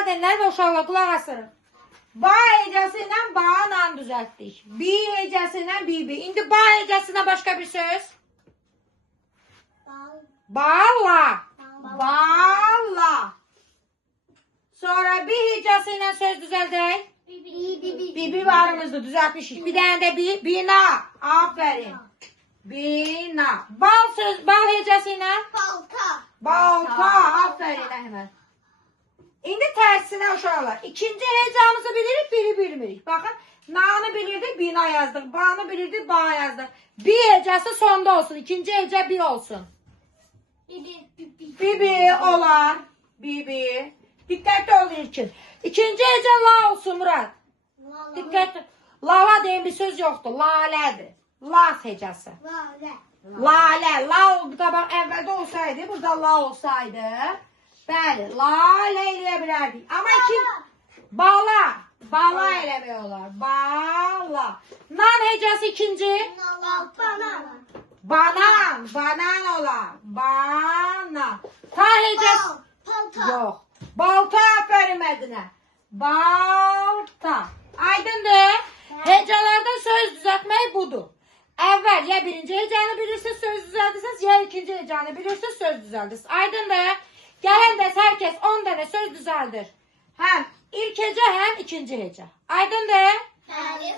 Valideynler ve uşaqlar qulaq asırın. Ba hecəsiyle bağla düzəltdik. Bi hecəsiyle bibi. İndi ba hecəsiyle başka bir söz. Balla. Balla. Sonra bi hecəsiyle söz düzəldək. Bibi varımızdı düzəltmişik. Bir dənə də bi. Bina. Aferin. Bina. Bal söz. Bal hecəsiyle. Balta. Aferin Əhməd. İndi tərsinə uşaqlar. İkinci hecanımızı bilirik, biri bilmirik. Bakın, na'nı bilirdik, bina yazdık. Ba'nı bilirdik, ba yazdık. Bir hecası sonda olsun. İkinci hece bir olsun. Bibi olar. Bibi. Dikkatli ol ilkin. İkinci hece la olsun Murat. Dikkatli. Lala deyin bir söz yoktur. Laledir. La hecası. Lale. La oldu qabaq əvvəldə olsaydı, burada la olsaydı. Bəli, lale eləyə bilərdik. Amma bala. Bala eləmək olar. Bala. Nan hecəsi ikinci. Banan. Banan olar. Banan. Ta hecəsi. Yox. Balta aferin Mədinə. Balta. Aydındır. Hecələrdə söz düzəltmək budur. Əvvəl ya birinci hecanı bilirsiniz, söz düzəldirsiniz, ya ikinci hecanı bilirsiniz, söz düzəldirsiniz. Aydındır. Gələn dərs hər kəs 10 dənə söz düzəldir. Həm ilk hecə, həm ikinci hecə. Aydındır? Bəli.